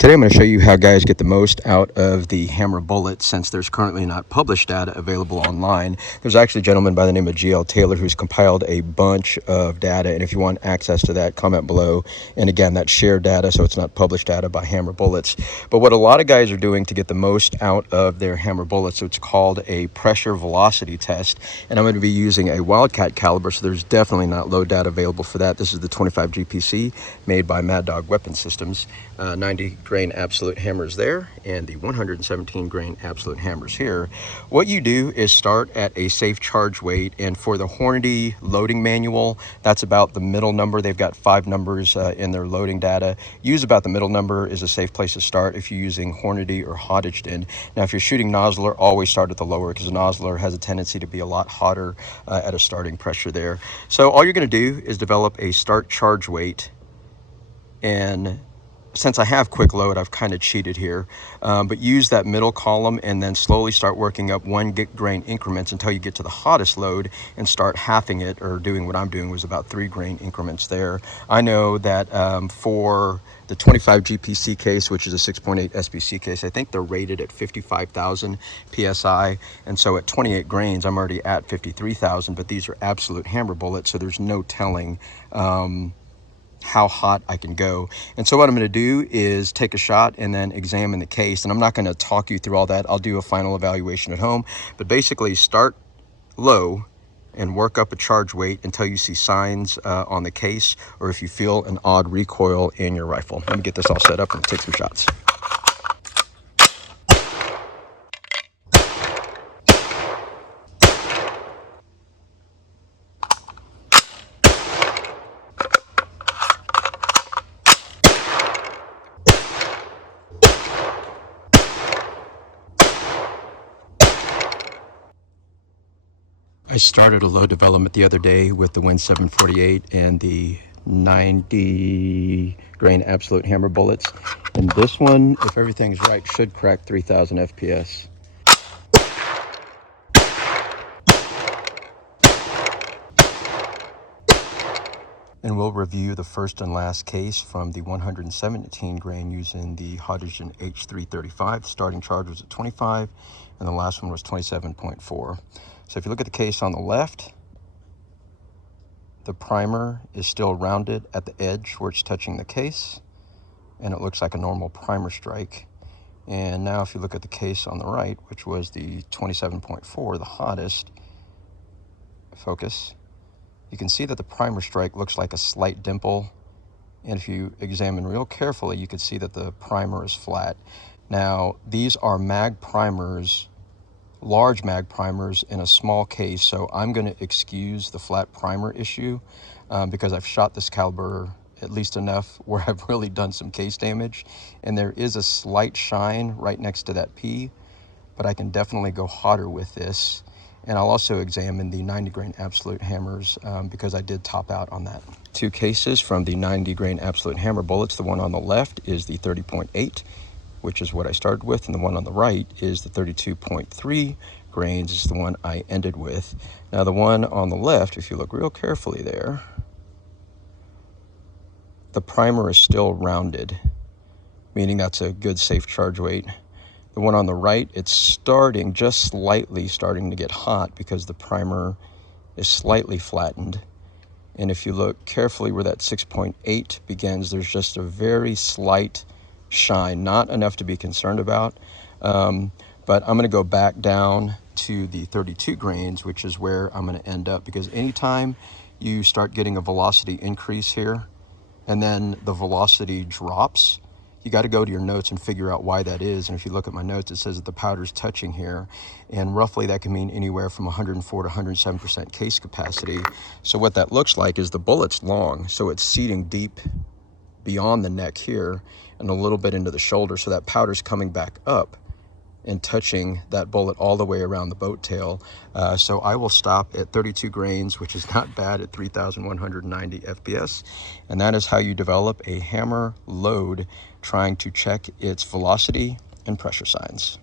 Today I'm going to show you how guys get the most out of the hammer bullet since there's currently not published data available online. There's actually a gentleman by the name of GL Taylor who's compiled a bunch of data, and if you want access to that, comment below. And again, that's shared data, so it's not published data by hammer bullets. But what a lot of guys are doing to get the most out of their hammer bullets, so it's called a pressure velocity test, and I'm going to be using a Wildcat caliber, so there's definitely not load data available for that. This is the 25 GPC made by Mad Dog Weapon Systems. 90 grain absolute hammers there, and the 117 grain absolute hammers here. What you do is start at a safe charge weight, and for the Hornady loading manual, that's about the middle number. They've got 5 numbers in their loading data. Use about the middle number is a safe place to start if you're using Hornady or Hodgdon. Now if you're shooting Nosler, always start at the lower, because a Nosler has a tendency to be a lot hotter at a starting pressure there. So all you're going to do is develop a start charge weight, and since I have quick load, I've kind of cheated here, but use that middle column and then slowly start working up 1 grain increments until you get to the hottest load and start halving it, or doing what I'm doing was about 3 grain increments there. I know that for the 25 GPC case, which is a 6.8 SBC case, I think they're rated at 55,000 PSI. And so at 28 grains, I'm already at 53,000, but these are absolute hammer bullets, so there's no telling how hot I can go. And so what I'm going to do is take a shot and then examine the case, and I'm not going to talk you through all that. I'll do a final evaluation at home, but basically start low and work up a charge weight until you see signs on the case, or if you feel an odd recoil in your rifle. Let me get this all set up and take some shots. I started a load development the other day with the Win 748 and the 90 grain absolute hammer bullets, and this one, if everything's right, should crack 3,000 FPS. And we'll review the first and last case from the 117 grain using the Hodgdon H335. The starting charge was at 25, and the last one was 27.4. So if you look at the case on the left, the primer is still rounded at the edge where it's touching the case, and it looks like a normal primer strike. And now if you look at the case on the right, which was the 27.4, the hottest, focus, you can see that the primer strike looks like a slight dimple, and if you examine real carefully, you can see that the primer is flat. Now, these are mag primers, large mag primers in a small case, so I'm going to excuse the flat primer issue because I've shot this caliber at least enough where I've really done some case damage, and there is a slight shine right next to that P, but I can definitely go hotter with this. And I'll also examine the 90 grain absolute hammers because I did top out on that. 2 cases from the 90 grain absolute hammer bullets. The one on the left is the 30.8, which is what I started with, and the one on the right is the 32.3 grains, is the one I ended with. Now the one on the left, if you look real carefully there, the primer is still rounded, meaning that's a good safe charge weight. The one on the right, it's starting, just slightly starting to get hot because the primer is slightly flattened. And if you look carefully where that 6.8 begins, there's just a very slight shine, not enough to be concerned about. But I'm going to go back down to the 32 grains, which is where I'm going to end up, because anytime you start getting a velocity increase here and then the velocity drops, you got to go to your notes and figure out why that is. And if you look at my notes, it says that the powder's touching here, and roughly that can mean anywhere from 104 to 107% case capacity. So what that looks like is the bullet's long, so it's seating deep beyond the neck here and a little bit into the shoulder, so that powder's coming back up and touching that bullet all the way around the boat tail. So I will stop at 32 grains, which is not bad at 3,190 FPS. And that is how you develop a hammer load, trying to check its velocity and pressure signs.